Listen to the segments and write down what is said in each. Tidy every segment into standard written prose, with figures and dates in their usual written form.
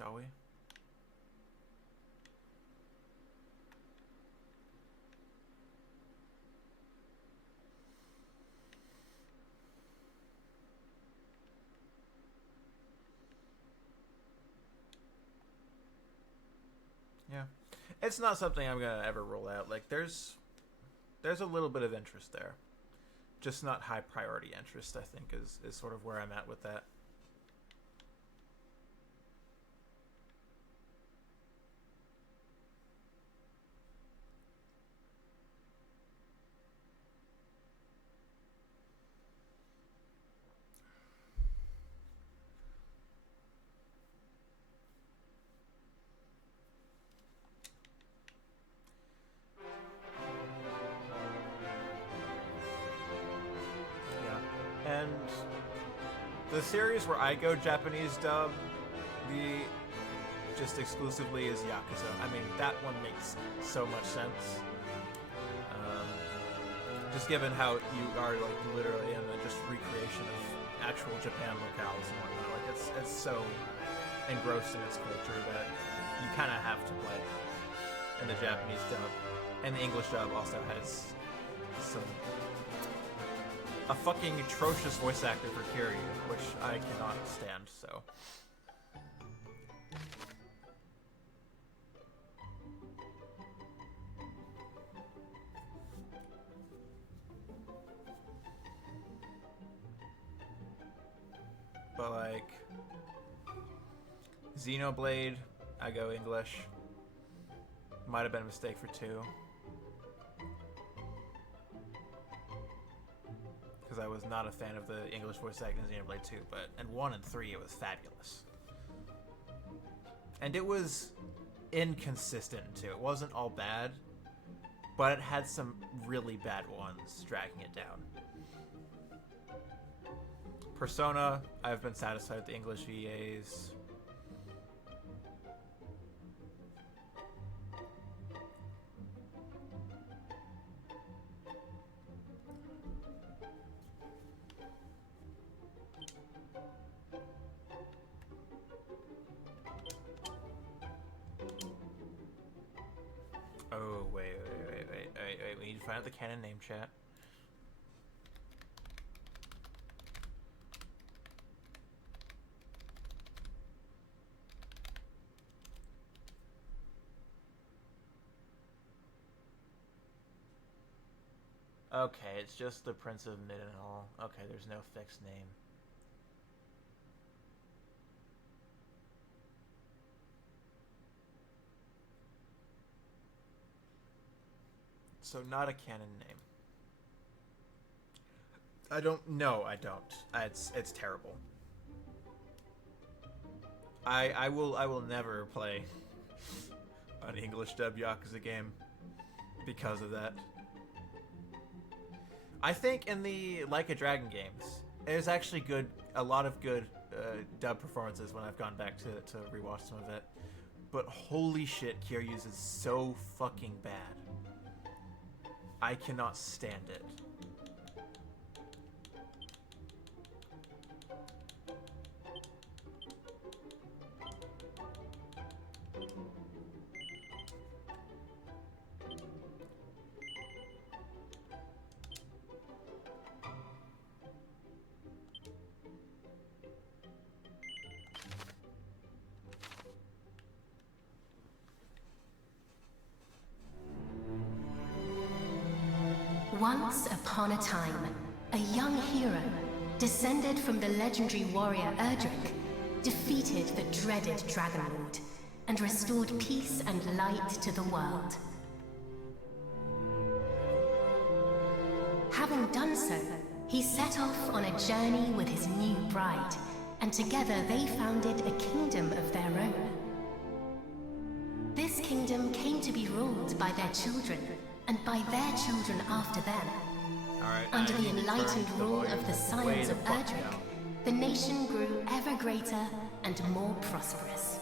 shall we? Yeah. It's not something I'm going to ever roll out. Like, there's a little bit of interest there. Just not high priority interest, I think, is sort of where I'm at with that. And the series where I go Japanese dub, the just exclusively is Yakuza. I mean, that one makes so much sense. Just given how you are like literally in a just recreation of actual Japan locales and whatnot. Like it's so engrossed in its culture that you kind of have to play in the Japanese dub, and the English dub also has some. A fucking atrocious voice actor for Kiryu, which I cannot stand, so. But, like, Xenoblade, I go English. Might have been a mistake for 2. Because I was not a fan of the English voice acting in Xenoblade 2, but in 1 and 3 it was fabulous. And it was inconsistent too. It wasn't all bad, but it had some really bad ones dragging it down. Persona, I've been satisfied with the English VAs. Oh, wait. We need to find out the canon name, chat. Okay, it's just the Prince of Middenhall. Okay, there's no fixed name. So not a canon name. I don't. No, I don't. It's terrible. I will never play an English dub Yakuza game because of that. I think in the Like a Dragon games, there's actually a lot of good dub performances when I've gone back to rewatch some of it. But holy shit, Kiryu's is so fucking bad. I cannot stand it. Once upon a time, a young hero, descended from the legendary warrior Erdrick, defeated the dreaded Dragon Lord and restored peace and light to the world. Having done so, he set off on a journey with his new bride, and together they founded a kingdom of their own. This kingdom came to be ruled by their children, and by their children after them. Under the enlightened rule of the scions of Erdrick, the nation grew ever greater and more prosperous.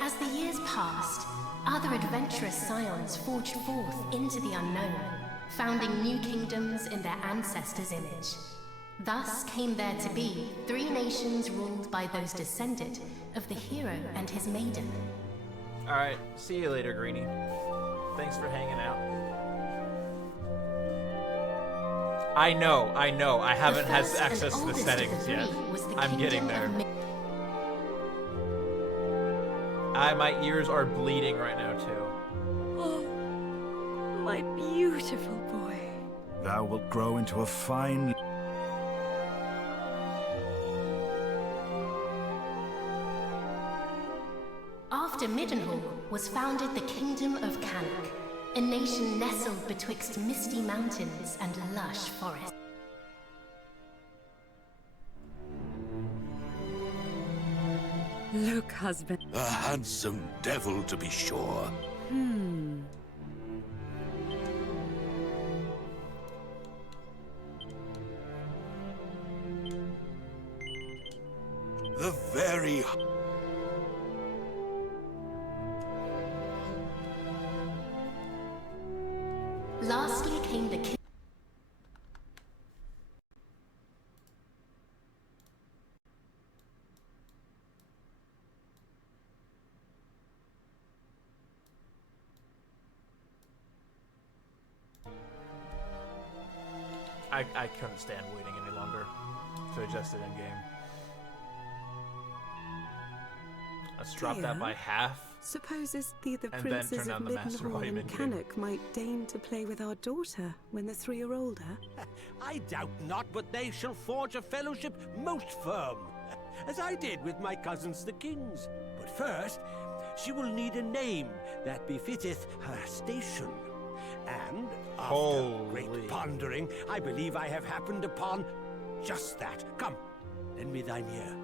As the years passed, other adventurous scions forged forth into the unknown, founding new kingdoms in their ancestors' image. Thus came there to be 3 nations ruled by those descended of the hero and his maiden. Alright, see you later, Greenie. Thanks for hanging out. I know. I haven't had access to the settings yet. I'm getting there. My ears are bleeding right now, too. Oh, my beautiful boy. Thou wilt grow into a fine... After Middenhall was founded the Kingdom of Cannock, a nation nestled betwixt misty mountains and lush forests. Look, husband. A handsome devil, to be sure. The very... Lastly came the king. I couldn't stand waiting any longer to adjust it in game. Let's drop that by half. Supposest thee the And then princes turn of on the Master Middenhall Volume and in game. Cannock might deign to play with our daughter when the three are older. I doubt not, but they shall forge a fellowship most firm, as I did with my cousins the kings. But first, she will need a name that befitteth her station. And after Holy. great pondering, I believe I have happened upon just that. Come, lend me thine ear.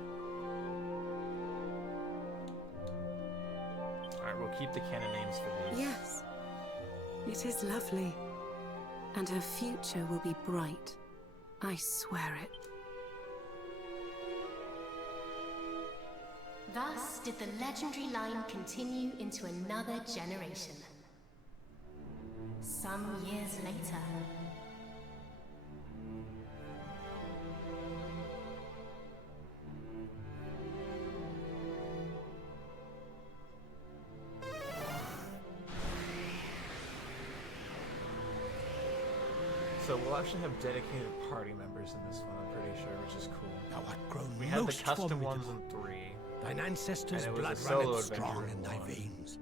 Alright, we'll keep the canon names for these. Yes, it is lovely. And her future will be bright. I swear it. Thus did the legendary line continue into another generation. Some years later, So we'll actually have dedicated party members in this one, I'm pretty sure, which is cool. Thou art grown We had the most custom formidable. ones in 3. Thine ancestors' And it was blood a solo runneth strong adventure in thy one. veins.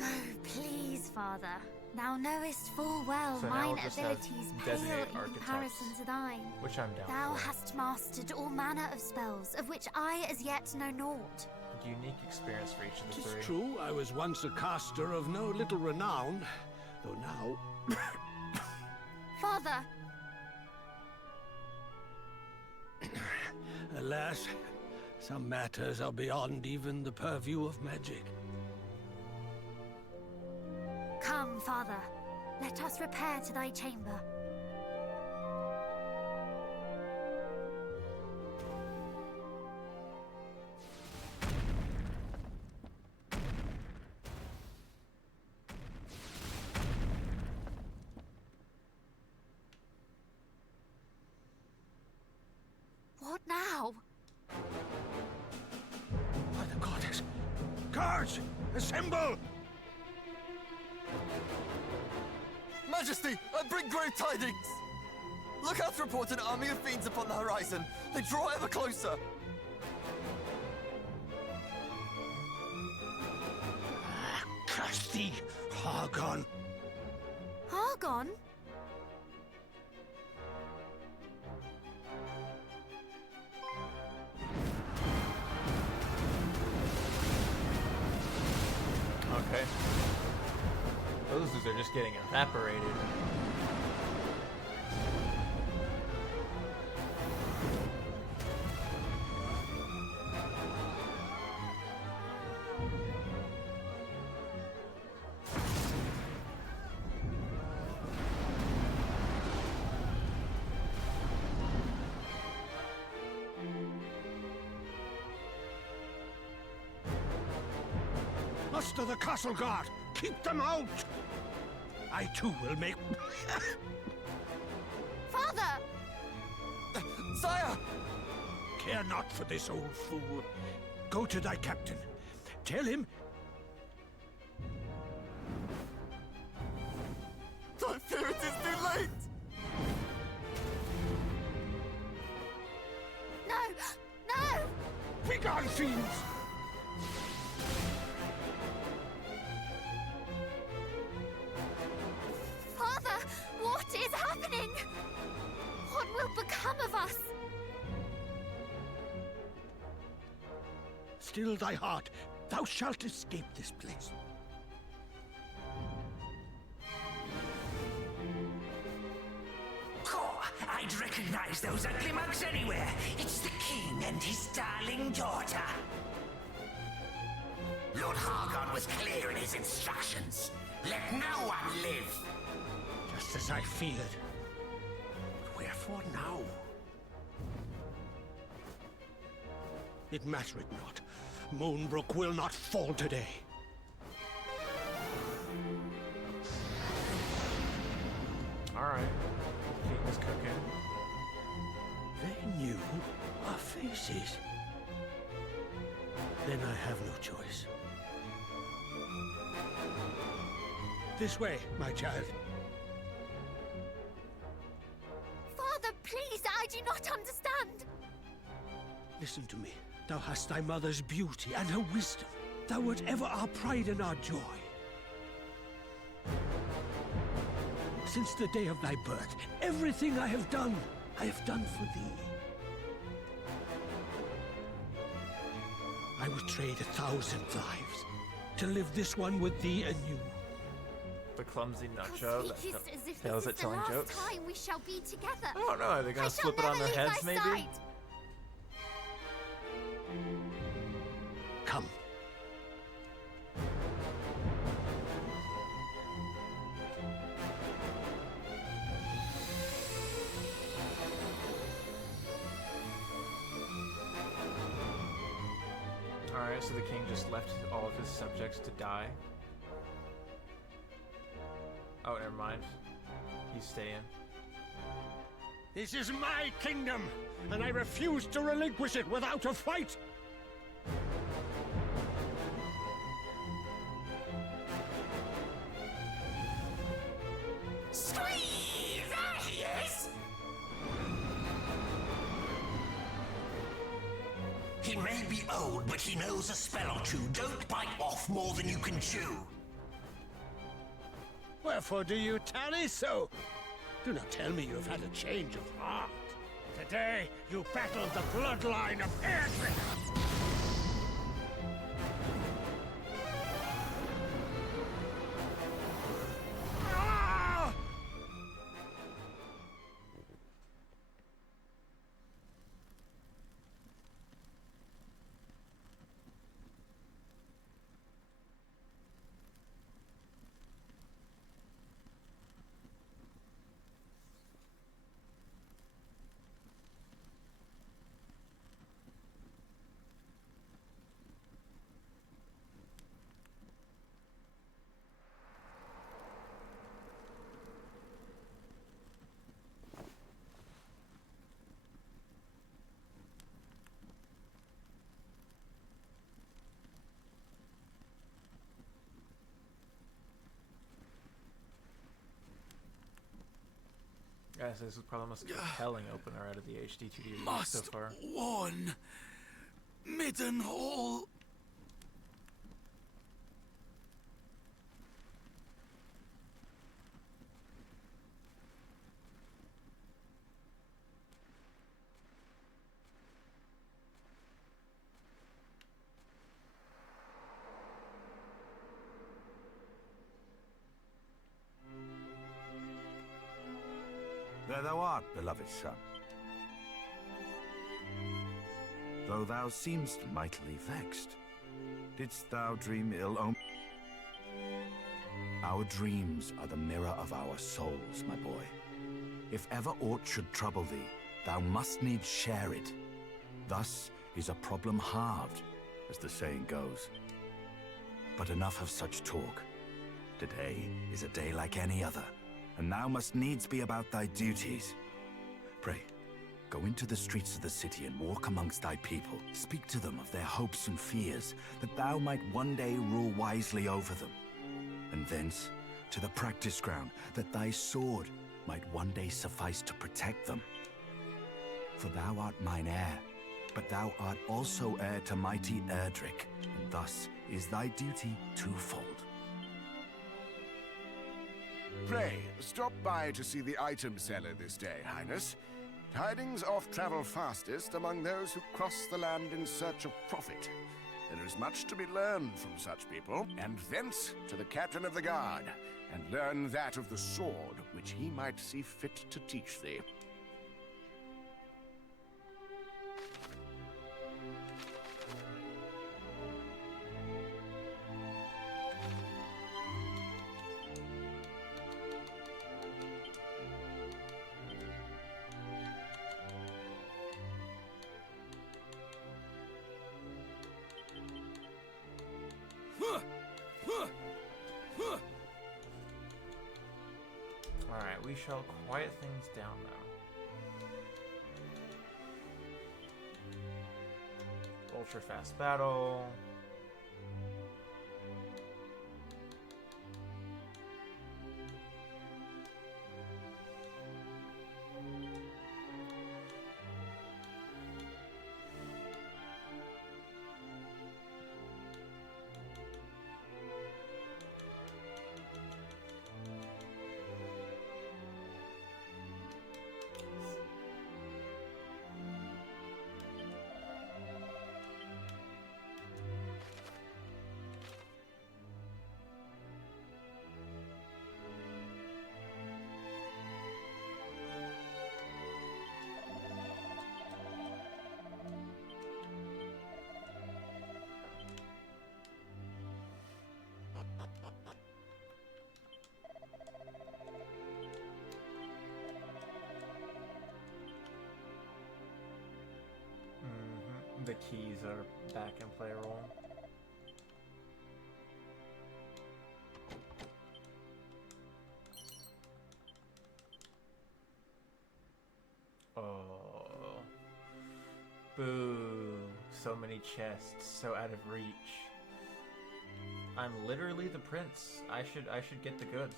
Oh, please, Father. Thou knowest full well So now mine we'll just have abilities pale designate in archetypes, comparison to thine. which I'm down Thou for. hast mastered all manner of spells, of which I as yet know naught. Unique experience for each of the 3. Tis true, I was once a caster of no little renown, though now... Father! Alas, some matters are beyond even the purview of magic. Come, Father. Let us repair to thy chamber. What now? By the goddess! Guards! Assemble! Majesty, I bring great tidings! Look out to report an army of fiends upon the horizon. They draw ever closer. Curse thee, Hargon! Argon? Okay. Those dudes are just getting evaporated. Muster the castle guard! Keep them out! I too will make... Father! Sire! Care not for this old fool. Go to thy captain. Tell him... I fear it is too late! No! No! Begone, fiends! Father, what is happening? What will become of us? Still thy heart. Thou shalt escape this place. I'd recognize those ugly mugs anywhere. It's the king and his darling daughter. Lord Hargon was clear in his instructions. Let no one live. Just as I feared. But wherefore now? It mattereth not. Moonbrook will not fall today. Alright. King is cooking. They knew our faces. Then I have no choice. This way, my child. Father, please, I do not understand. Listen to me. Thou hast thy mother's beauty and her wisdom. Thou wert ever our pride and our joy. Since the day of thy birth, everything I have done for thee. I would trade 1,000 lives to live this one with thee anew. The clumsy nutshell that Speak as if fails this at is the telling last jokes. time we shall be together. I don't know. Are they gonna I shall flip it on never their leave heads, thy maybe? side. Come. Alright, so the king just left all of his subjects to die. Oh, never mind. He's staying. This is my kingdom, and I refuse to relinquish it without a fight! Squeeze! There he is! He may be old, but he knows a spell or two. Don't bite off more than you can chew. Wherefore do you tarry so? Do not tell me you have had a change of heart. Today, you battled the bloodline of Erdrick. Guys, this is probably the most compelling opener out of the HD 2D Must so far. warn. Midden Hall. There thou art, beloved son. Though thou seemst mightily vexed, didst thou dream ill omen? Our dreams are the mirror of our souls, my boy. If ever aught should trouble thee, thou must needs share it. Thus is a problem halved, as the saying goes. But enough of such talk. Today is a day like any other, and thou must needs be about thy duties. Pray, Go into the streets of the city and walk amongst thy people. Speak to them of their hopes and fears, that thou might one day rule wisely over them. And thence to the practice ground, that thy sword might one day suffice to protect them. For thou art mine heir, but thou art also heir to mighty Erdrick, and thus is thy duty twofold. Pray, stop by to see the item seller this day, Highness. Tidings oft travel fastest among those who cross the land in search of profit. There is much to be learned from such people, and thence to the captain of the guard, and learn that of the sword which he might see fit to teach thee. Alright, we shall quiet things down now. Ultra fast battle. The keys are back in play role. Oh. Boo. So many chests, so out of reach. I'm literally the prince. I should get the goods.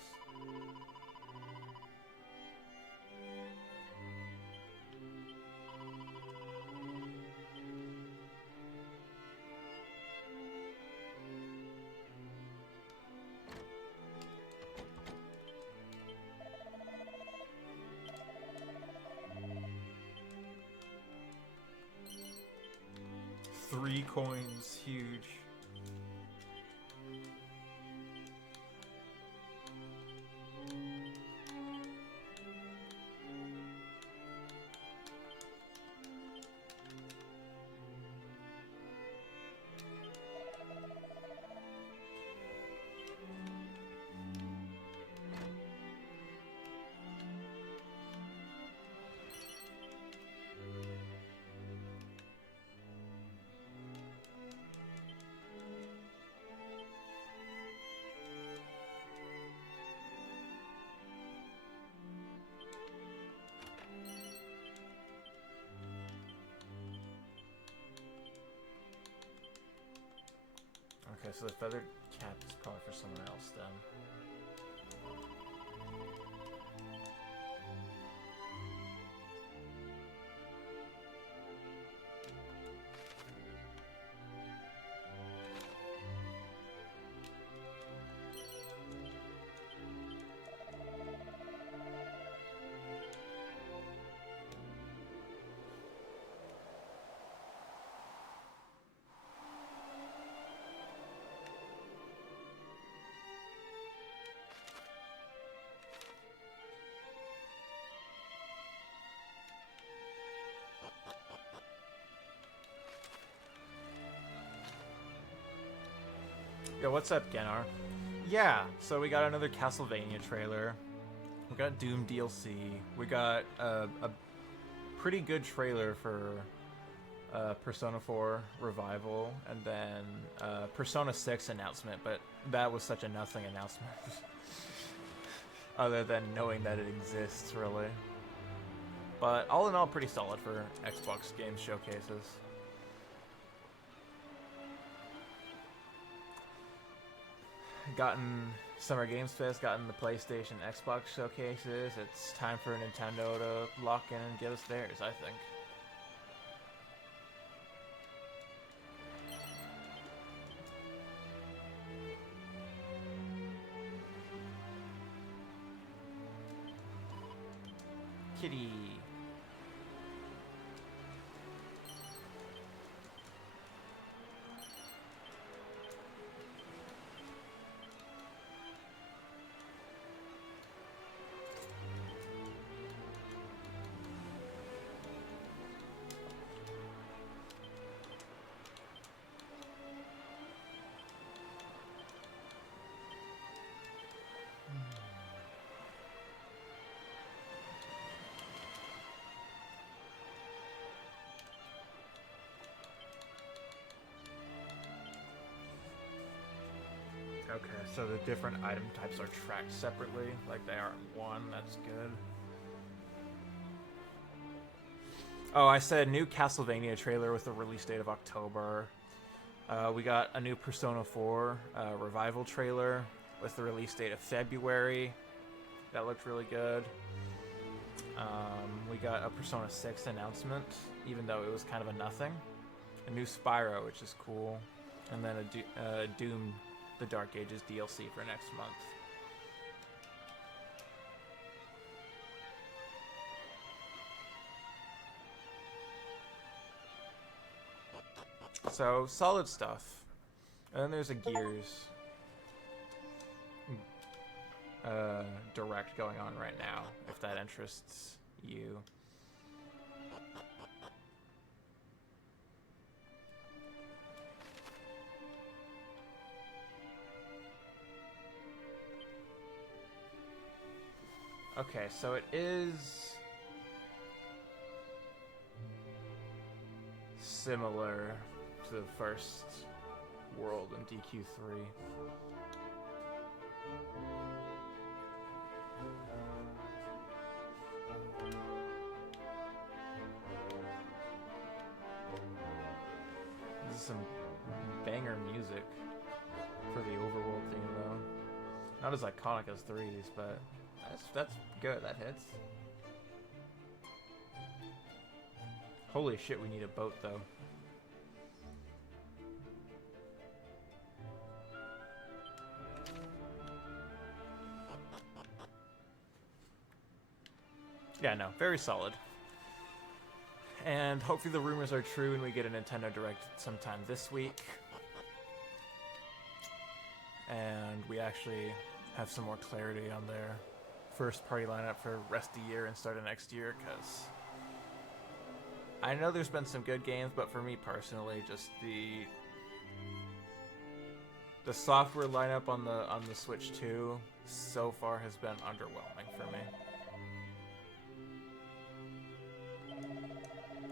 Coins, huge. Okay, so the feathered cap is probably for someone else then. Yo, what's up, Gennar? Yeah, so we got another Castlevania trailer. We got Doom DLC. We got a pretty good trailer for Persona 4 Revival, and then Persona 6 announcement, but that was such a nothing announcement. Other than knowing that it exists, really. But all in all, pretty solid for Xbox games showcases. Gotten Summer Games Fest, gotten the PlayStation, Xbox showcases. It's time for Nintendo to lock in and give us theirs, I think. Kitty. Okay, so the different item types are tracked separately, like they are in one. That's good. Oh, I said new Castlevania trailer with the release date of October. We got a new Persona 4 revival trailer with the release date of February. That looked really good. We got a Persona 6 announcement, even though it was kind of a nothing. A new Spyro, which is cool. And then a Doom the Dark Ages DLC for next month. So, solid stuff. And then there's a Gears Direct going on right now, if that interests you. Okay, so it is similar to the first world in DQ3. This is some banger music for the overworld theme, though. Not as iconic as 3's, but that's good. That hits. Holy shit, we need a boat, though. Yeah, no, very solid. And hopefully the rumors are true and we get a Nintendo Direct sometime this week. And we actually have some more clarity on their first party lineup for rest of the year and start of next year, because I know there's been some good games, but for me personally, just the software lineup on the Switch 2 so far has been underwhelming for me.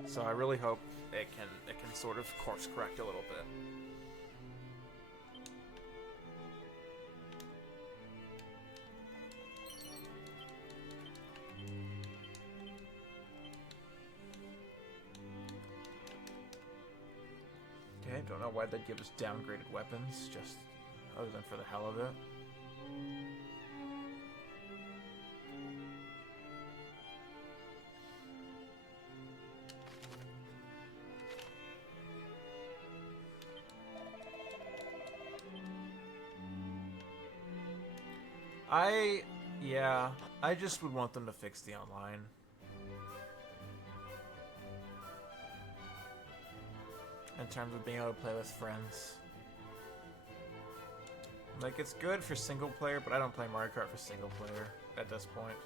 So I really hope it can sort of course correct a little bit. Okay, don't know why they'd give us downgraded weapons, just other than for the hell of it. I just would want them to fix the online. In terms of being able to play with friends. Like, it's good for single player, but I don't play Mario Kart for single player at this point.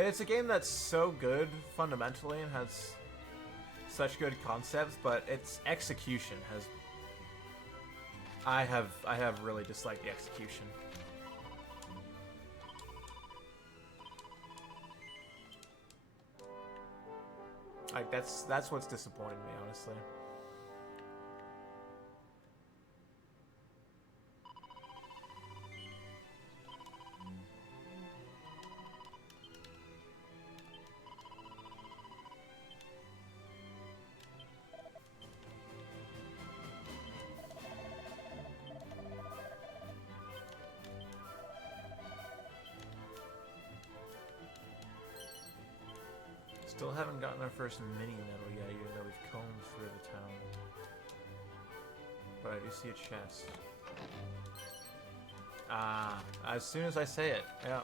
It's a game that's so good fundamentally and has such good concepts, but its execution has... I have really disliked the execution. Like, that's what's disappointed me, honestly. Still haven't gotten our first mini medal yet, even though we've combed through the town. But I do see a chest. Ah, as soon as I say it, yeah.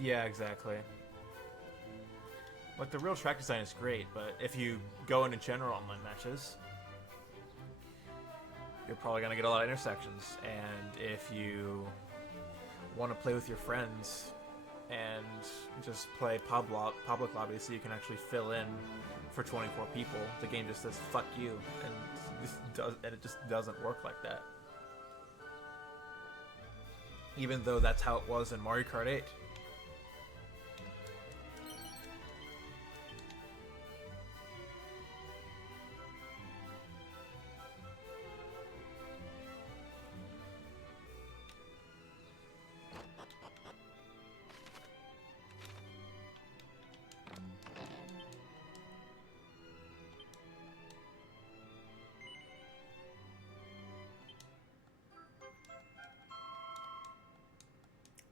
Yeah, exactly. Like, the real track design is great, but if you go into general online matches, you're probably going to get a lot of intersections. And if you want to play with your friends and just play public lobby so you can actually fill in for 24 people, the game just says fuck you, and it just doesn't work like that. Even though that's how it was in Mario Kart 8.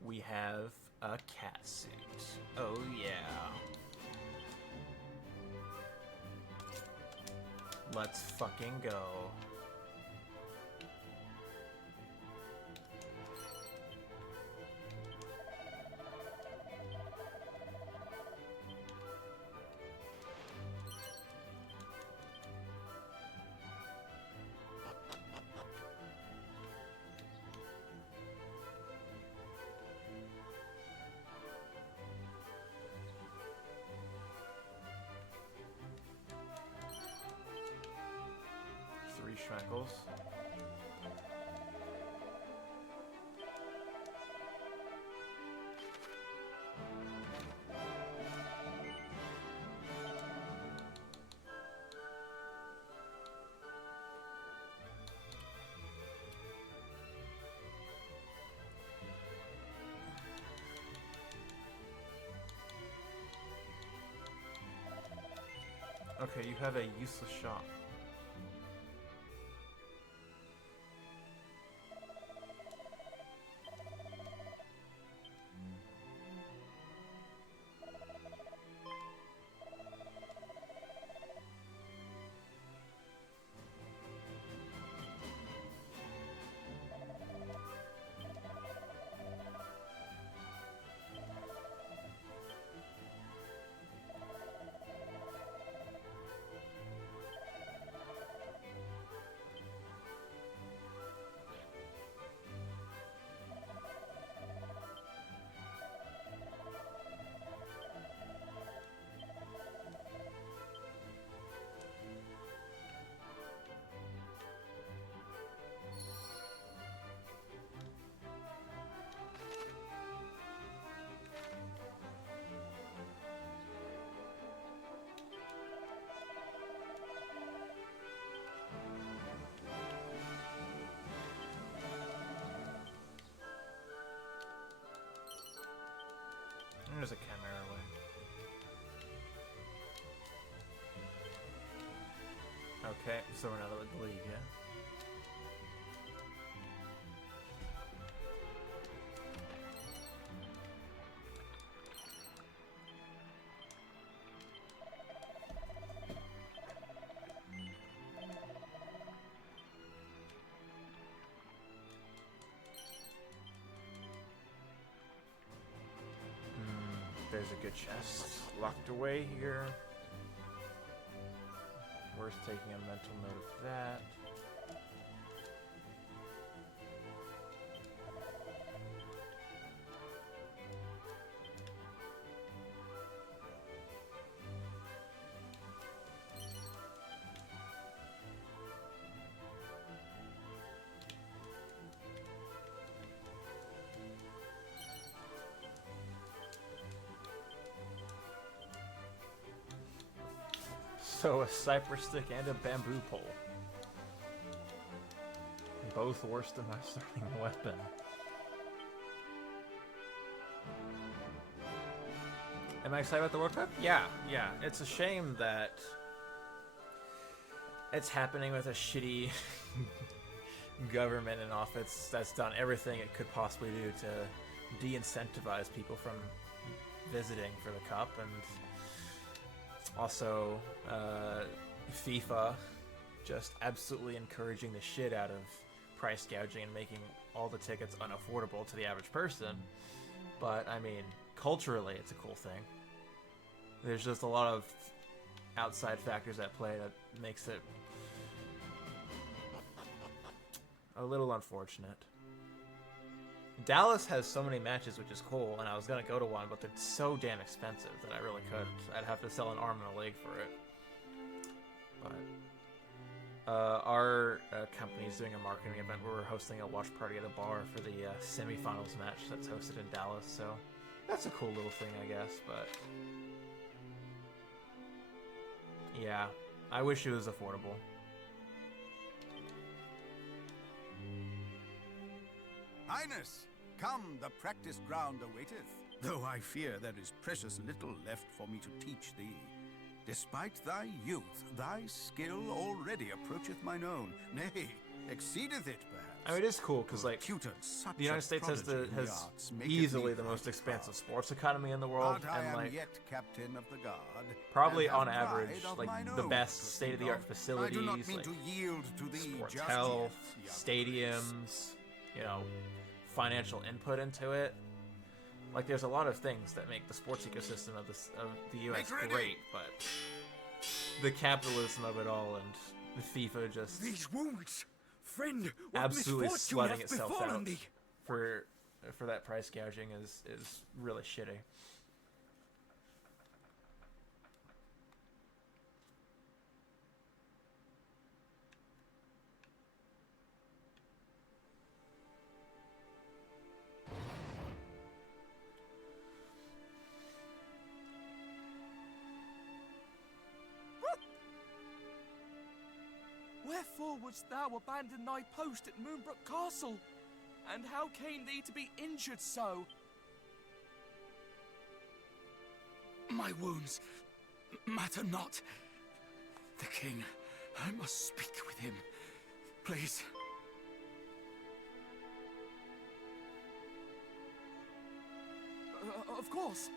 We have a cat suit. Oh yeah. Let's fucking go. Shackles. Okay, you have a useless shop. There's a Chimera way. Okay, so we're not out of the league yet. There's a good chest locked away here. Worth taking a mental note of that. also a cypress stick and a bamboo pole. Both worse than my starting weapon. Am I excited about the World Cup? Yeah. It's a shame that it's happening with a shitty government in office that's done everything it could possibly do to de-incentivize people from visiting for the Cup, and also FIFA just absolutely encouraging the shit out of price gouging and making all the tickets unaffordable to the average person. But I mean, culturally it's a cool thing. There's just a lot of outside factors at play that makes it a little unfortunate. Dallas has so many matches, which is cool, and I was gonna go to one, but they're so damn expensive that I really couldn't. I'd have to sell an arm and a leg for it. But our company is doing a marketing event where we're hosting a watch party at a bar for the semifinals match that's hosted in Dallas, so that's a cool little thing, I guess. But yeah, I wish it was affordable. Highness, come, the practice ground awaiteth. Though I fear there is precious little left for me to teach thee. Despite thy youth, thy skill already approacheth mine own. Nay, exceedeth it, perhaps. I mean, it is cool because, like, the United States has easily the most expansive sports economy in the world, and like yet captain of the guard, probably on average, like the best state-of-the-art facilities, like sports health, stadiums, you know, financial input into it. Like, there's a lot of things that make the sports ecosystem of the U.S. great, but the capitalism of it all and the FIFA just these wounds, friend, what absolutely sweating hath itself befallen out thee? for that price gouging is really shitty. Wherefore wouldst thou abandon thy post at Moonbrook Castle? And how came thee to be injured so? My wounds matter not. The king, I must speak with him. Please. Of course.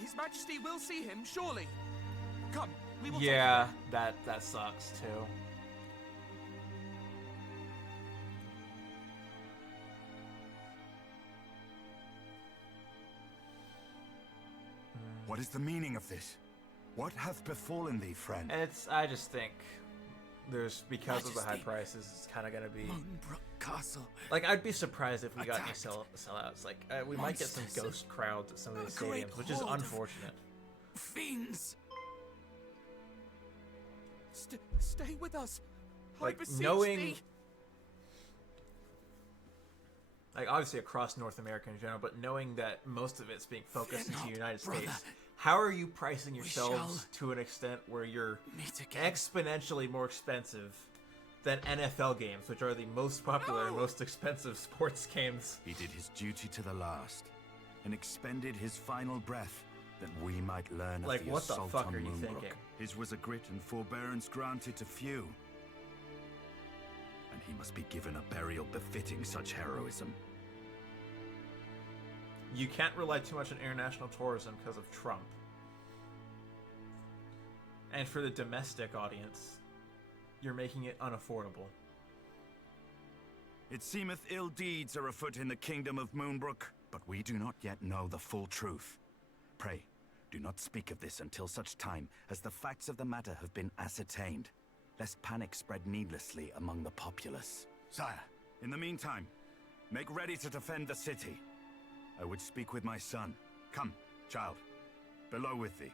His Majesty will see him, surely. Come, we will Yeah, that sucks too. What is the meaning of this? What hath befallen thee, friend? I just think there's, because of the high prices, it's kind of gonna be Moonbrook Castle. like, I'd be surprised if we got any sellouts. Like, we might get some ghost crowds at some of these stadiums, which is unfortunate. Fiends. Stay with us. Like, I beseech knowing thee. like, obviously across North America in general, but knowing that most of it's being focused into the United States, how are you pricing yourselves to an extent where you're exponentially more expensive than NFL games, which are the most popular and most expensive sports games? He did his duty to the last, and expended his final breath that we might learn Like, of the what the assault fuck on are you Moonbrook. thinking? His was a grit and forbearance granted to few, and he must be given a burial befitting such heroism. You can't rely too much on international tourism because of Trump. And for the domestic audience, you're making it unaffordable. It seemeth ill deeds are afoot in the kingdom of Moonbrook, but we do not yet know the full truth. Pray, do not speak of this until such time as the facts of the matter have been ascertained, lest panic spread needlessly among the populace. Sire, in the meantime, make ready to defend the city. I would speak with my son. Come, child. Below with thee.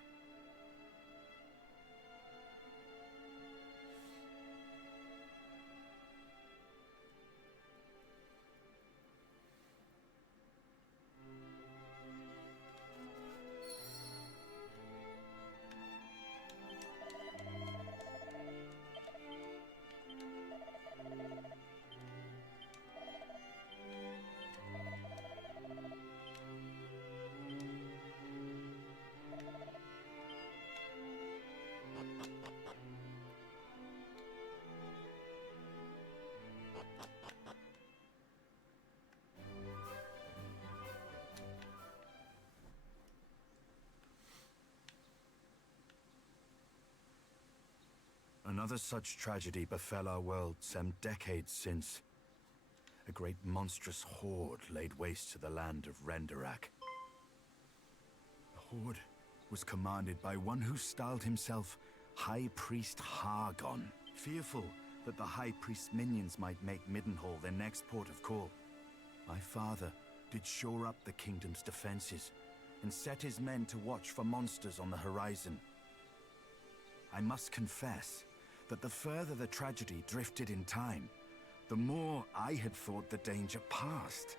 Another such tragedy befell our world some decades since. A great monstrous horde laid waste to the land of Renderak. The horde was commanded by one who styled himself High Priest Hargon, fearful that the High Priest's minions might make Middenhall their next port of call. My father did shore up the kingdom's defenses and set his men to watch for monsters on the horizon. I must confess that the further the tragedy drifted in time, the more I had thought the danger past.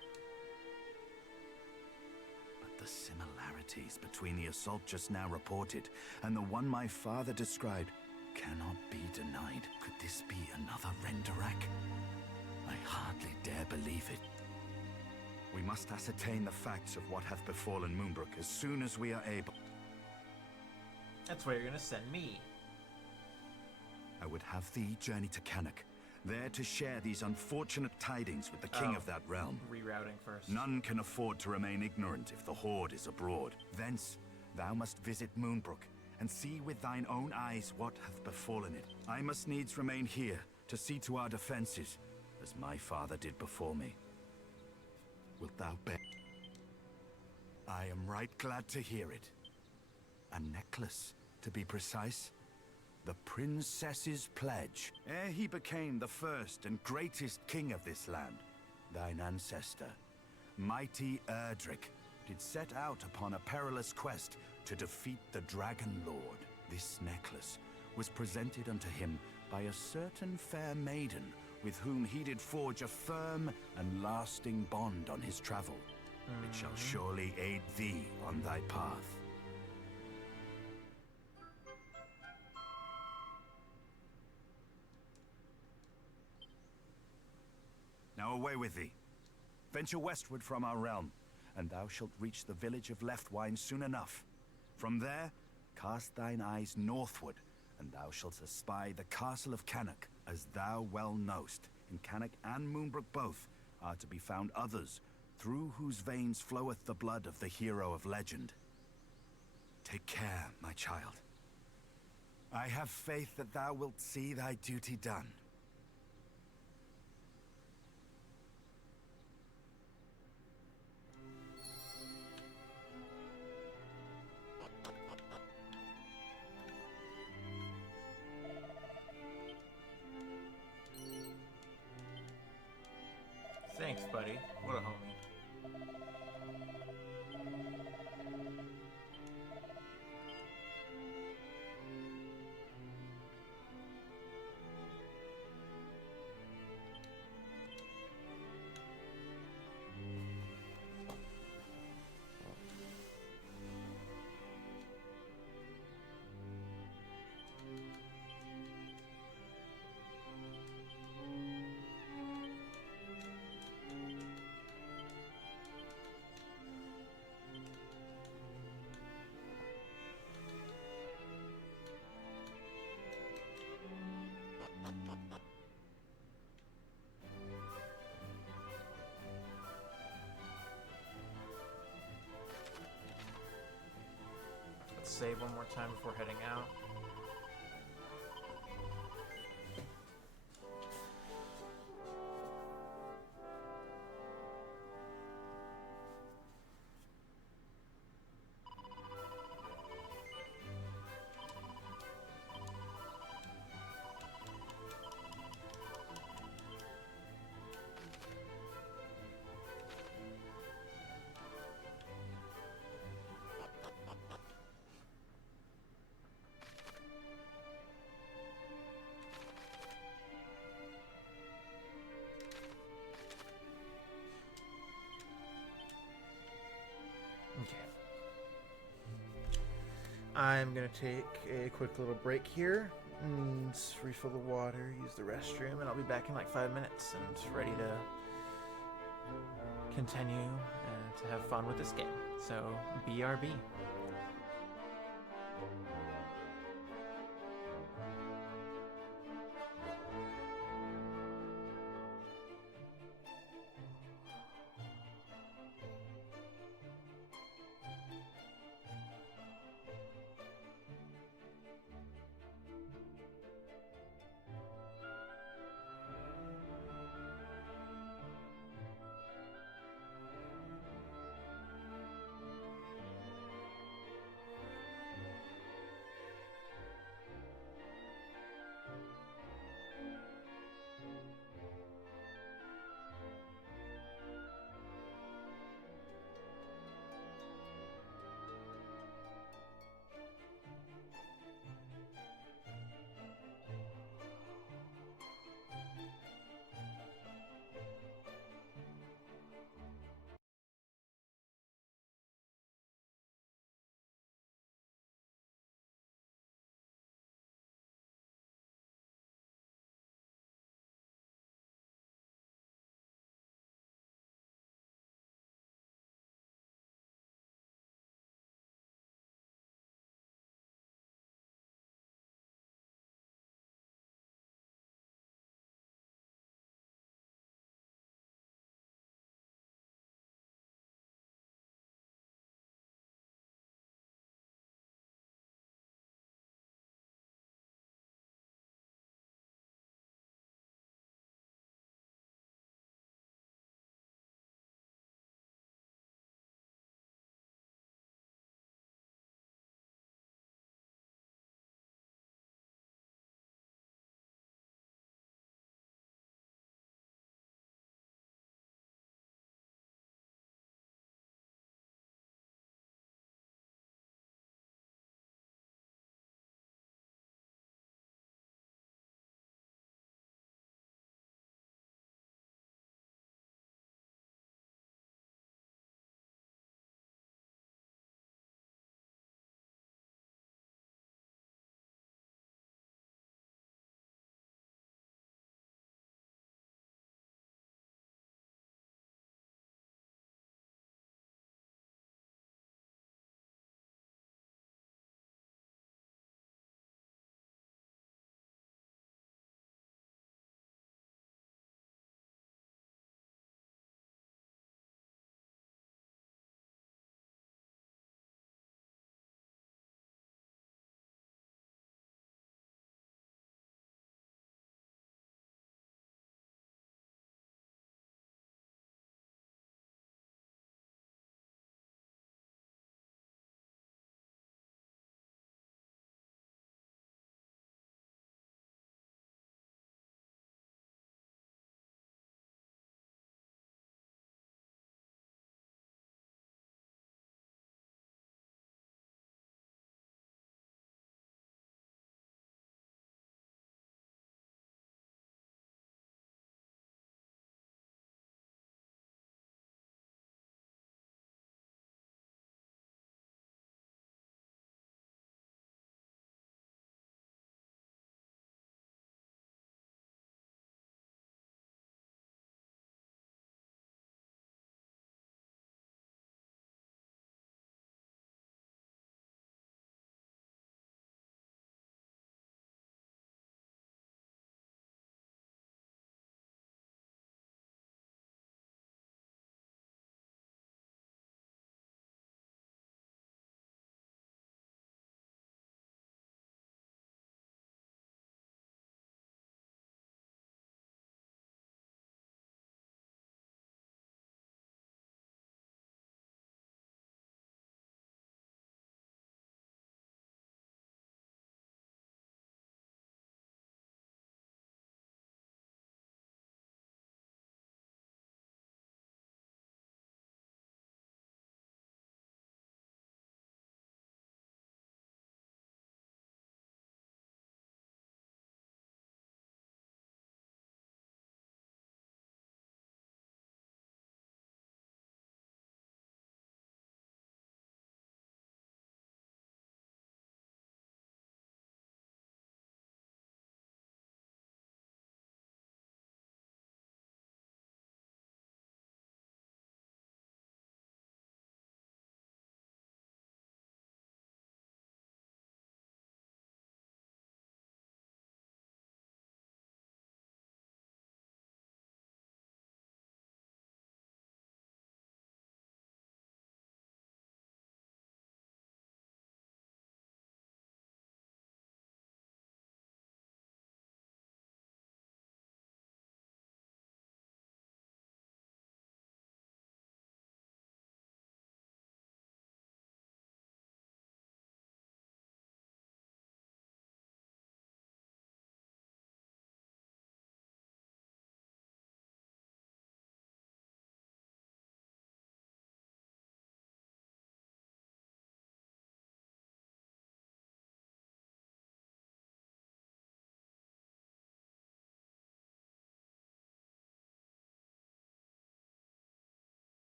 But the similarities between the assault just now reported and the one my father described cannot be denied. Could this be another Renderak? I hardly dare believe it. We must ascertain the facts of what hath befallen Moonbrook as soon as we are able. That's where you're gonna send me. I would have thee journey to Cannock, there to share these unfortunate tidings with the king of that realm. Rerouting first. None can afford to remain ignorant if the horde is abroad. Thence, thou must visit Moonbrook, and see with thine own eyes what hath befallen it. I must needs remain here to see to our defenses, as my father did before me. Wilt thou bear? I am right glad to hear it. A necklace, to be precise. The princess's pledge. Ere he became the first and greatest king of this land, thine ancestor, mighty Erdrick, did set out upon a perilous quest to defeat the Dragon Lord. This necklace was presented unto him by a certain fair maiden with whom he did forge a firm and lasting bond on his travel. It shall surely aid thee on thy path. Now away with thee. Venture westward from our realm, and thou shalt reach the village of Leftwine soon enough. From there, cast thine eyes northward, and thou shalt espy the castle of Cannock. As thou well knowst, in Cannock and Moonbrook both are to be found others, through whose veins floweth the blood of the hero of legend. Take care, my child. I have faith that thou wilt see thy duty done. Thanks, buddy. What a homie. Let's save one more time before heading out. I'm gonna take a quick little break here and refill the water, use the restroom, and I'll be back in like 5 minutes and ready to continue and to have fun with this game. So, BRB.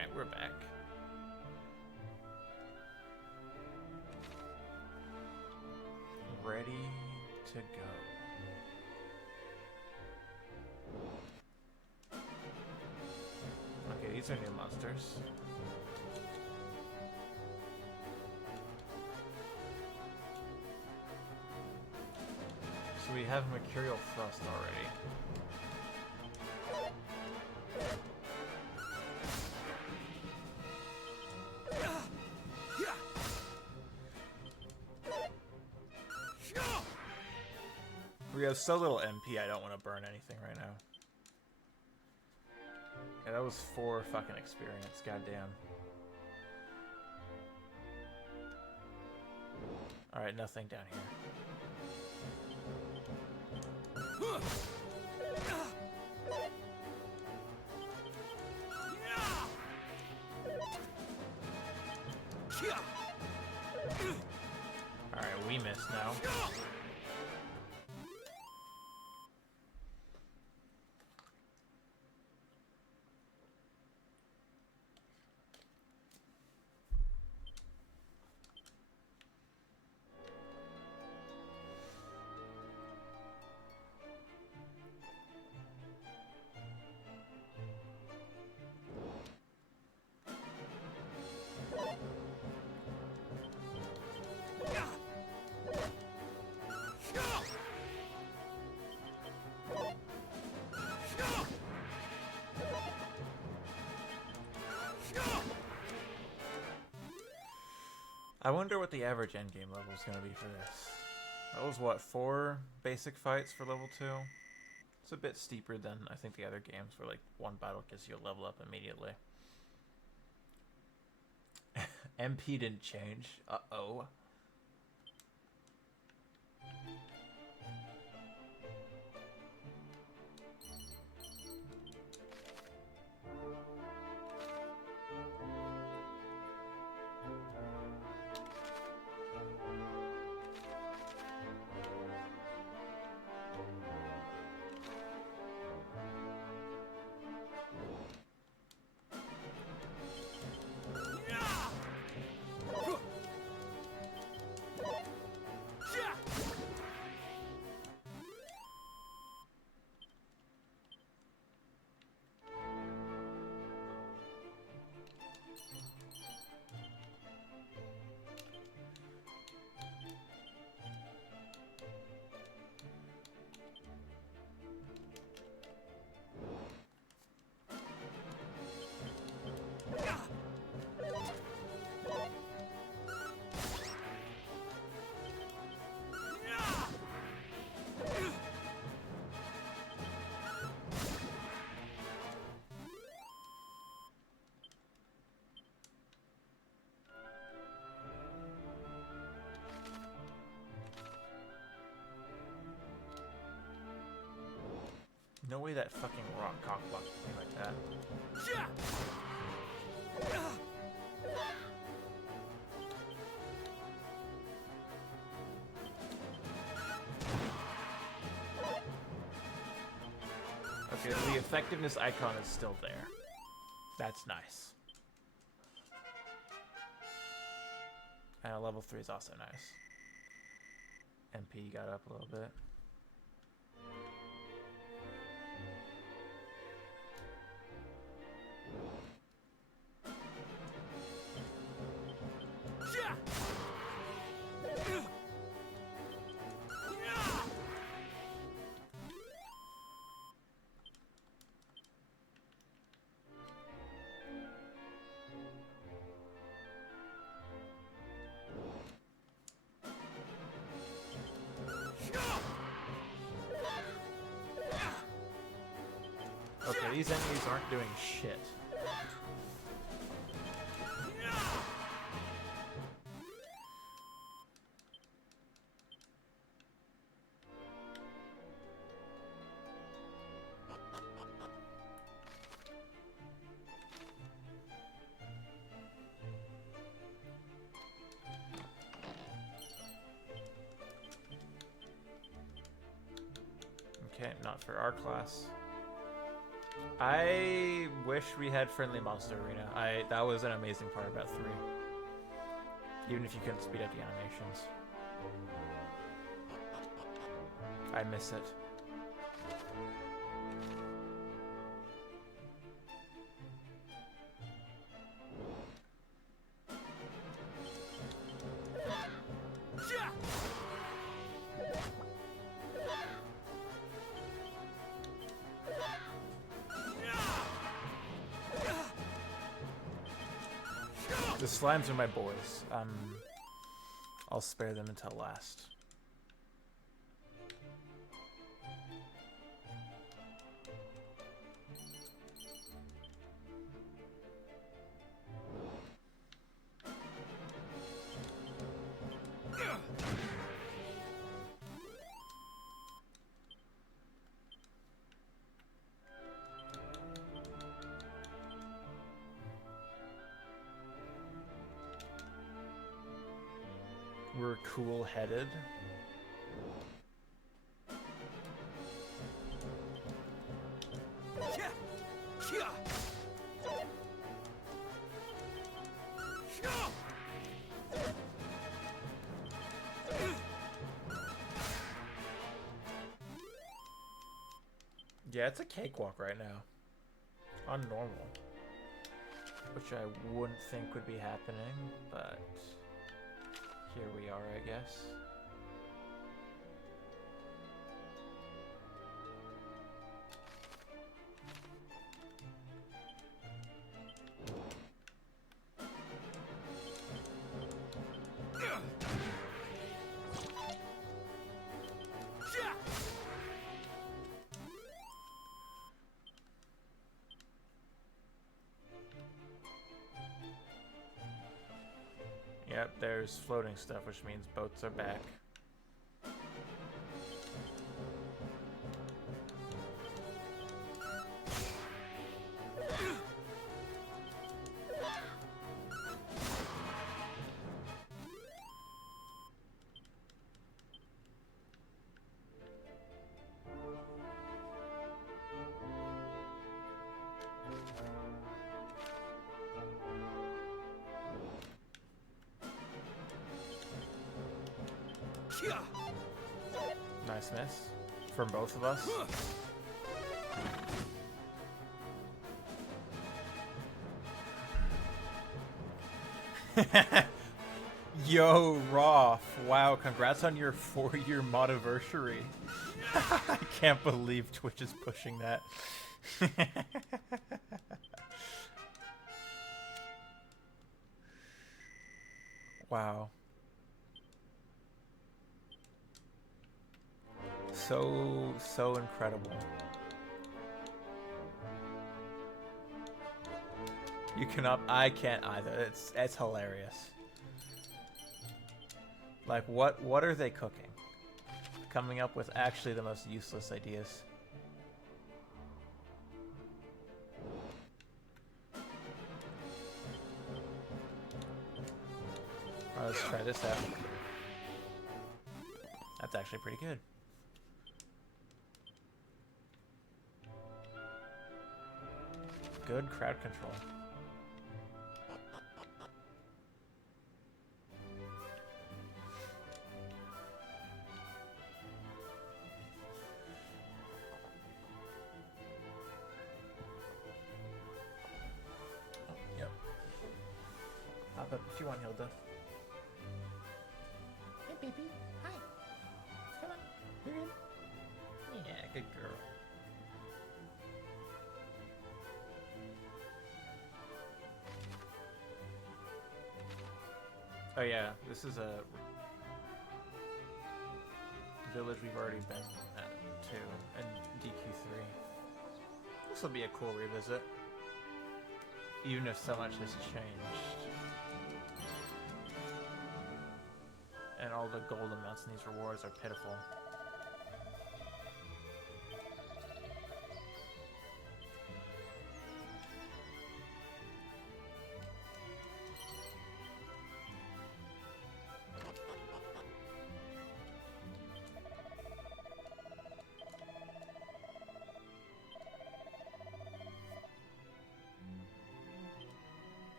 Alright, we're back. Ready to go. Okay, these are new monsters. So we have Mercurial Thrust already. We have so little MP, I don't want to burn anything right now. Yeah, that was 4 fucking experience, goddamn. Alright, nothing down here. Alright, we missed now. I wonder what the average endgame level is going to be for this. That was, what, 4 basic fights for level 2? It's a bit steeper than I think the other games where, like, 1 battle gets you a level up immediately. MP didn't change. Uh-oh. No way that fucking rock cockblocked me like that. Okay, the effectiveness icon is still there. That's nice. And level 3 is also nice. MP got up a little bit. Okay, these enemies aren't doing shit. Okay, not for our class. I wish we had friendly monster arena. That was an amazing part about 3. Even if you couldn't speed up the animations. I miss it. The slimes are my boys. I'll spare them until last. We're cool-headed. Yeah, it's a cakewalk right now. On normal. Which I wouldn't think would be happening, but here we are, I guess. Yep, there's floating stuff, which means boats are back. Nice miss from both of us. Yo, Roth. Wow, congrats on your 4-year modiversary. I can't believe Twitch is pushing that. Wow. So incredible. You cannot. I can't either. It's hilarious. Like what are they cooking? Coming up with actually the most useless ideas. Let's try this out. That's actually pretty good. Good crowd control. Yep. Hop up if you want, Hilda. Hey, baby. Hi. Come on. You're in. Yeah, good girl. Oh yeah, this is a village we've already been at too, in DQ3. This will be a cool revisit, even if so much has changed. And all the gold amounts in these rewards are pitiful.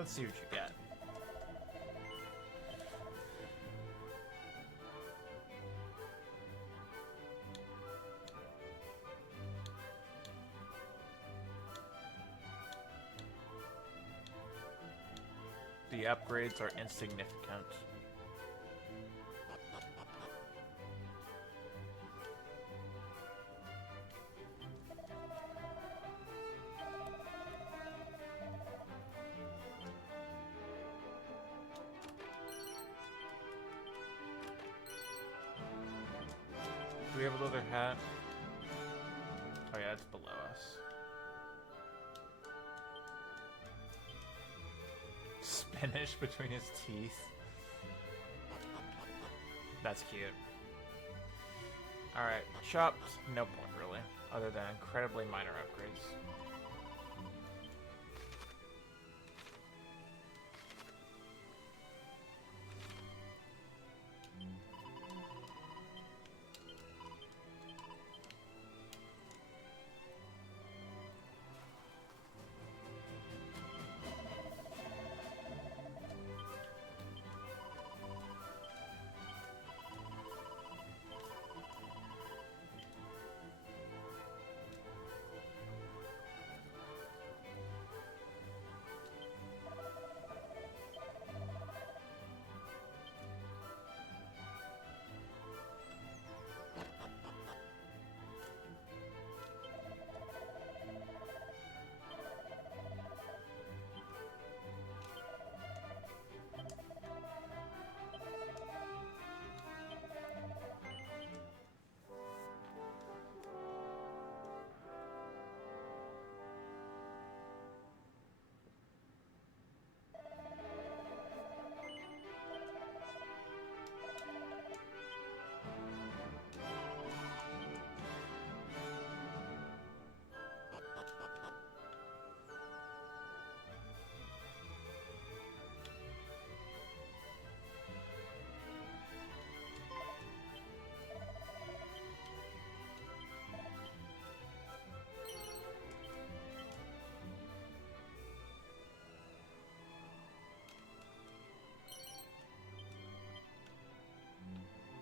Let's see what you get. The upgrades are insignificant. Do we have a leather hat? Oh yeah, it's below us. Spinach between his teeth. That's cute. Alright, chopped. No point really, other than incredibly minor upgrades.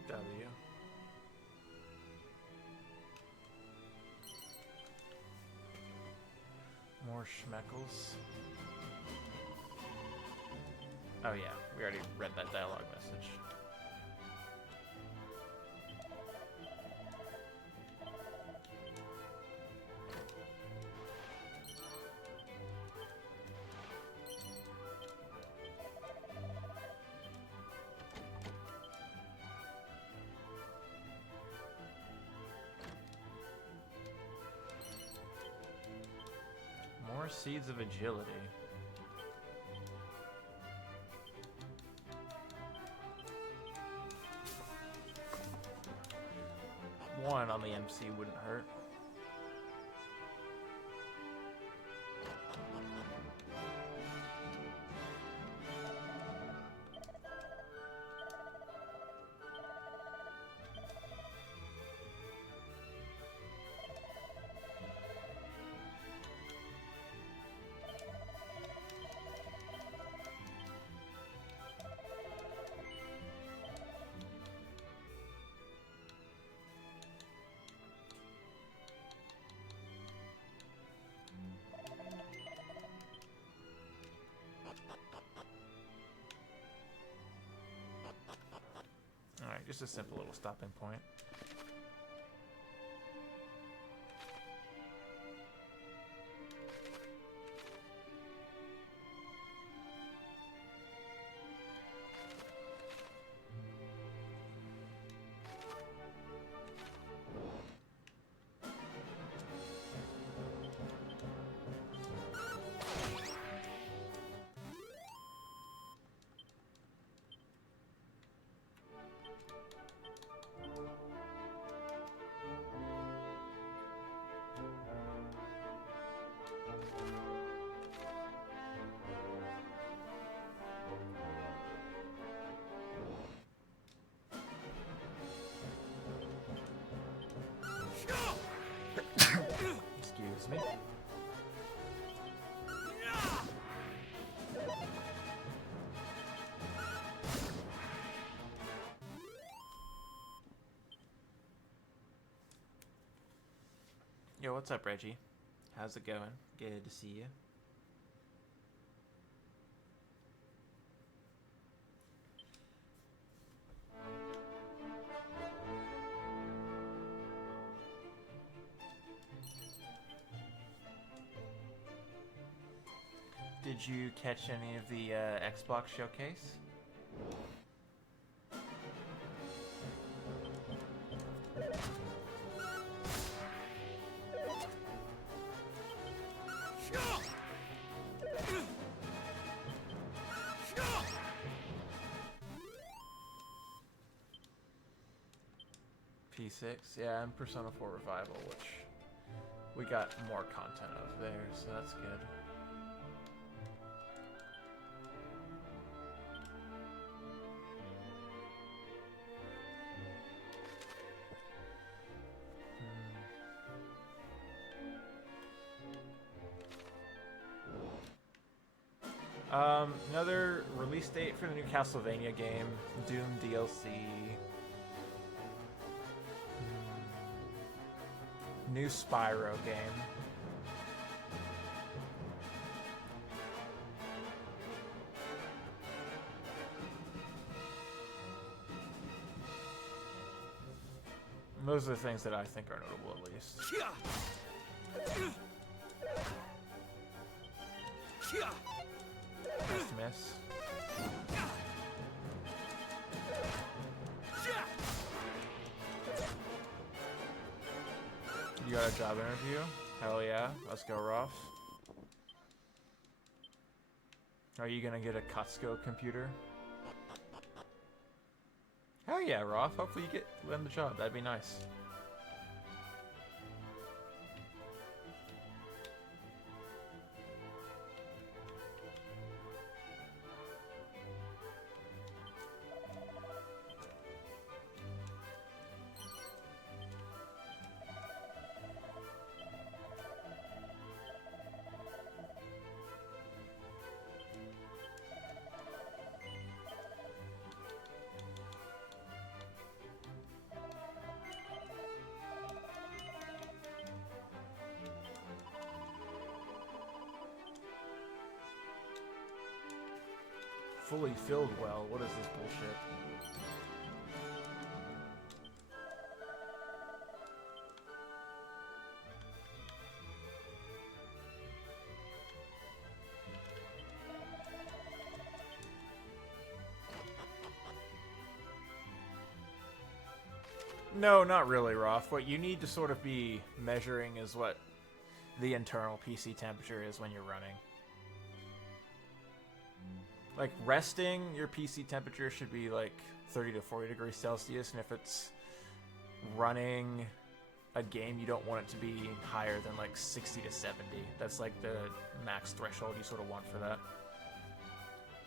W. More schmeckles. Oh yeah, we already read that dialogue message. More seeds of agility. One on the MC wouldn't hurt. Alright, just a simple little stopping point. Excuse me. Yo, what's up, Reggie? How's it going? Good to see you. Did you catch any of the Xbox showcase? P6, yeah, and Persona 4 Revival, which we got more content of there, so that's good. Another release date for the new Castlevania game, Doom DLC, new Spyro game. And those are the things that I think are notable, at least. Miss. You got a job interview? Hell yeah. Let's go, Roth. Are you gonna get a Costco computer? Hell yeah, Roth. Hopefully you land the job. That'd be nice. Fully filled well. What is this bullshit? No, not really, Roth. What you need to sort of be measuring is what the internal PC temperature is when you're running. Like, resting, your PC temperature should be like 30 to 40 degrees Celsius, and if it's running a game, you don't want it to be higher than like 60 to 70. That's like the max threshold you sort of want for that.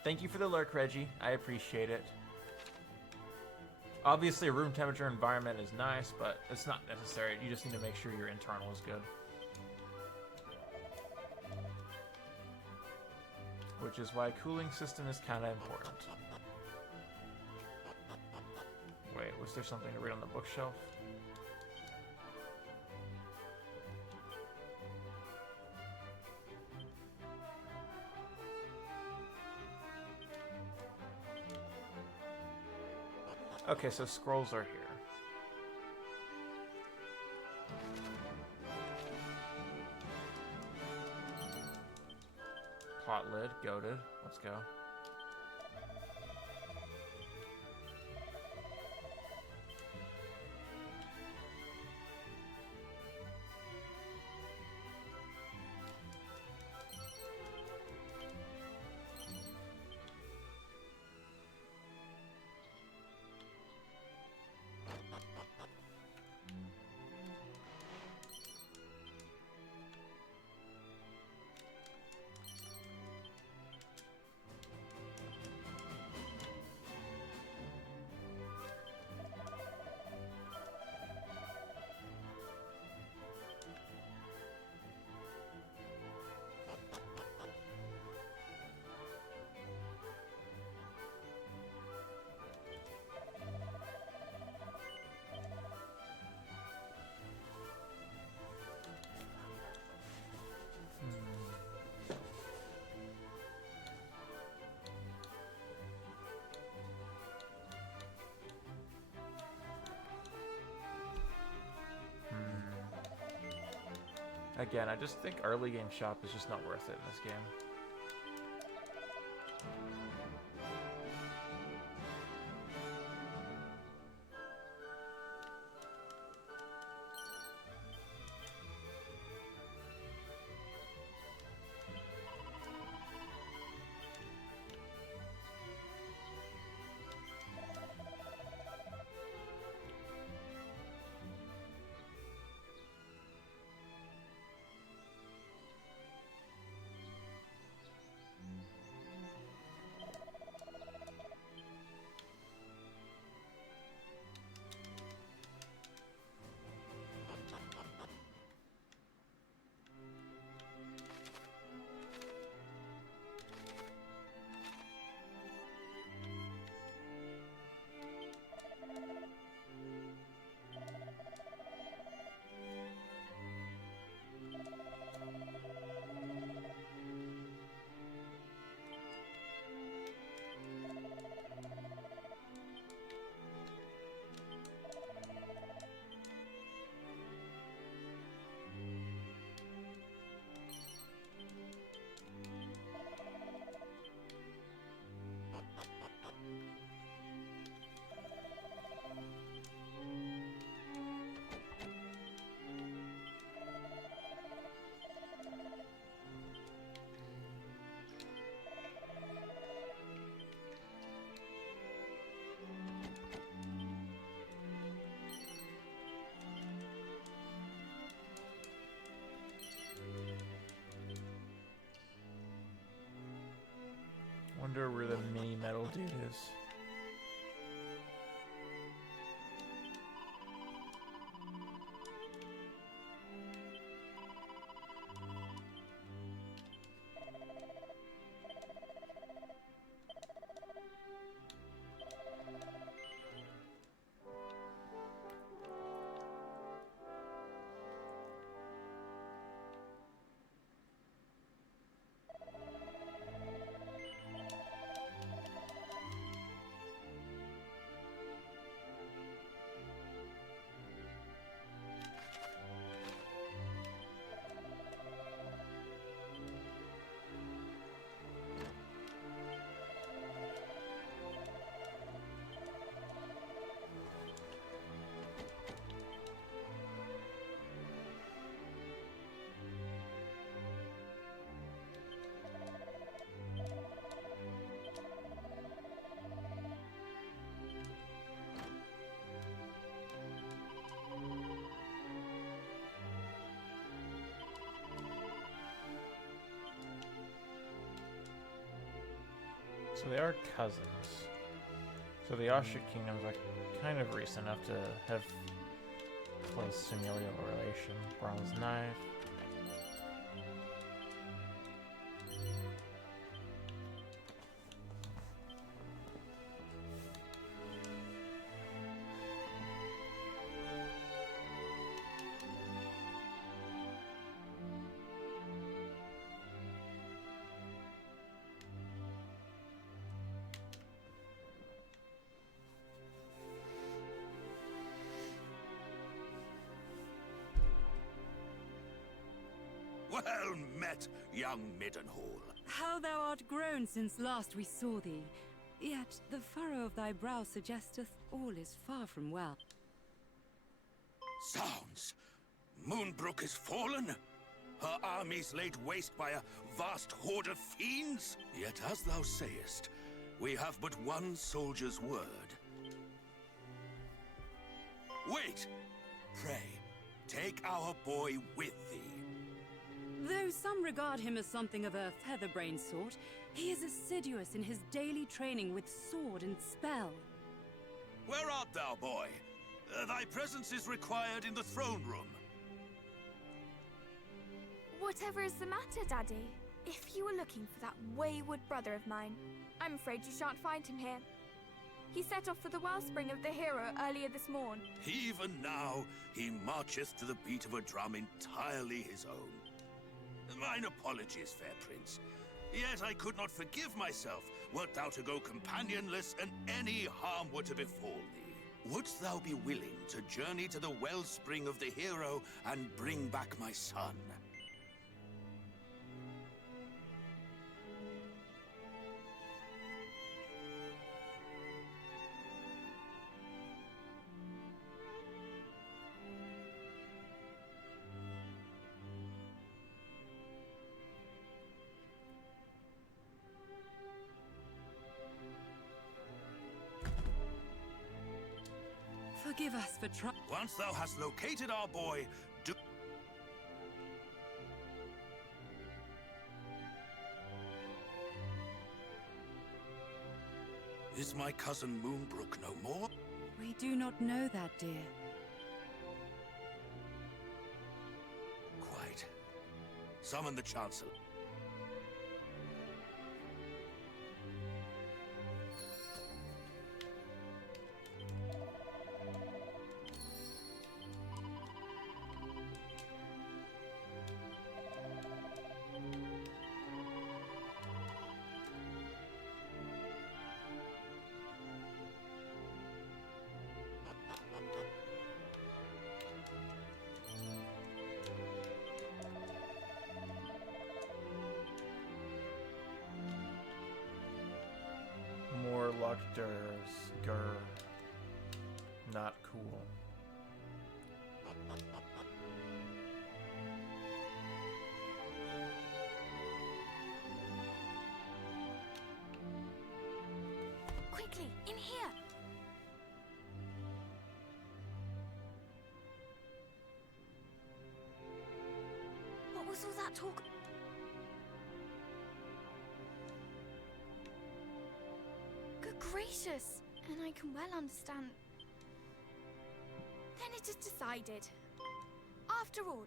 Thank you for the lurk, Reggie. I appreciate it. Obviously, a room temperature environment is nice, but it's not necessary. You just need to make sure your internal is good. Which is why cooling system is kind of important. Wait, was there something to read on the bookshelf? Okay, so scrolls are here. Plot lid, goated. Let's go. Again, I just think early game shop is just not worth it in this game. Wonder where the mini metal dude is. So they are cousins. So the Austric kingdoms are kind of recent enough to have close familial relation. Bronze knife. Well met, young Middenhall. How thou art grown since last we saw thee. Yet the furrow of thy brow suggesteth all is far from well. Sounds! Moonbrook is fallen? Her armies laid waste by a vast horde of fiends? Yet as thou sayest, we have but one soldier's word. Wait! Pray, take our boy with thee. Though some regard him as something of a featherbrained sort, he is assiduous in his daily training with sword and spell. Where art thou, boy? Thy presence is required in the throne room. Whatever is the matter, Daddy? If you were looking for that wayward brother of mine, I'm afraid you shan't find him here. He set off for the wellspring of the hero earlier this morn. Even now, he marcheth to the beat of a drum entirely his own. Mine apologies, fair prince. Yet I could not forgive myself wert thou to go companionless and any harm were to befall thee. Wouldst thou be willing to journey to the wellspring of the hero and bring back my son? Forgive us for trying. Once thou hast located our boy, do... Is my cousin Moonbrook no more? We do not know that, dear. Quite. Summon the Chancellor. More Luctors. Grr. Not cool. Quickly, in here! What was all that talk? Good gracious! And I can well understand. Then it is decided. After all,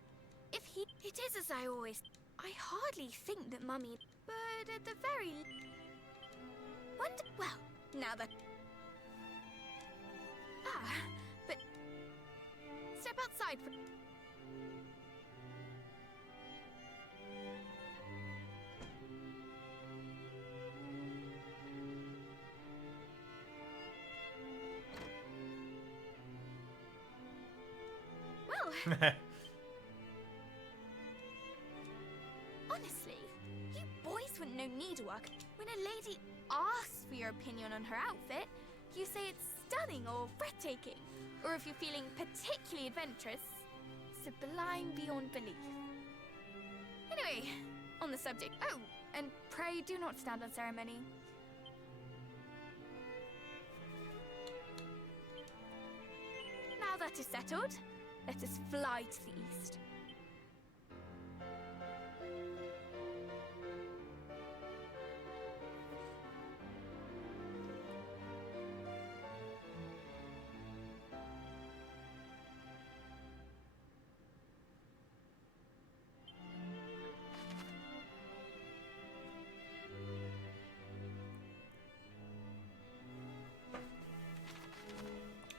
if he... It is as I always... I hardly think that Mummy... But at the very... Well, now that... But... Step outside for... Honestly, you boys wouldn't know needlework. When a lady asks for your opinion on her outfit, you say it's stunning or breathtaking. Or if you're feeling particularly adventurous, sublime beyond belief. Anyway, on the subject. Oh, and pray do not stand on ceremony. Now that is settled, let us fly to the east.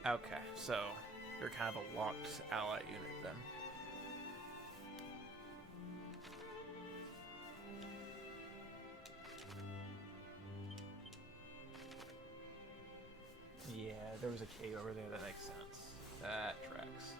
Okay, so you're kind of a locked ally unit then. Yeah, there was a cave over there, that makes sense. That tracks.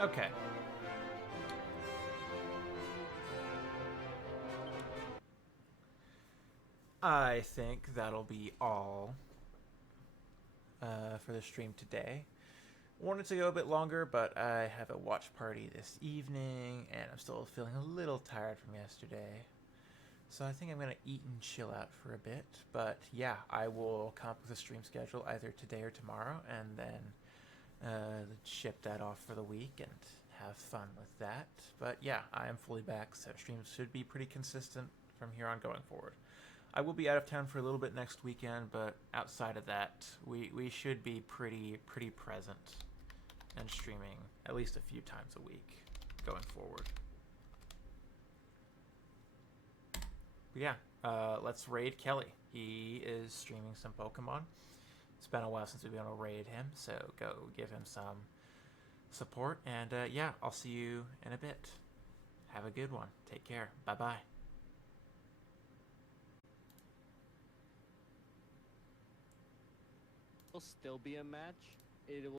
Okay. I think that'll be all for the stream today. Wanted to go a bit longer, but I have a watch party this evening, and I'm still feeling a little tired from yesterday. So I think I'm going to eat and chill out for a bit. But yeah, I will come up with a stream schedule either today or tomorrow, and then ship that off for the week and have fun with that. But yeah, I am fully back, so streams should be pretty consistent from here on going forward. I will be out of town for a little bit next weekend, but outside of that, we should be pretty present and streaming at least a few times a week going forward. But yeah, let's raid Kelly. He is streaming some Pokemon. It's been a while since we've been able to raid him, so go give him some support, and yeah, I'll see you in a bit. Have a good one. Take care. Bye-bye. Will still be a match. It will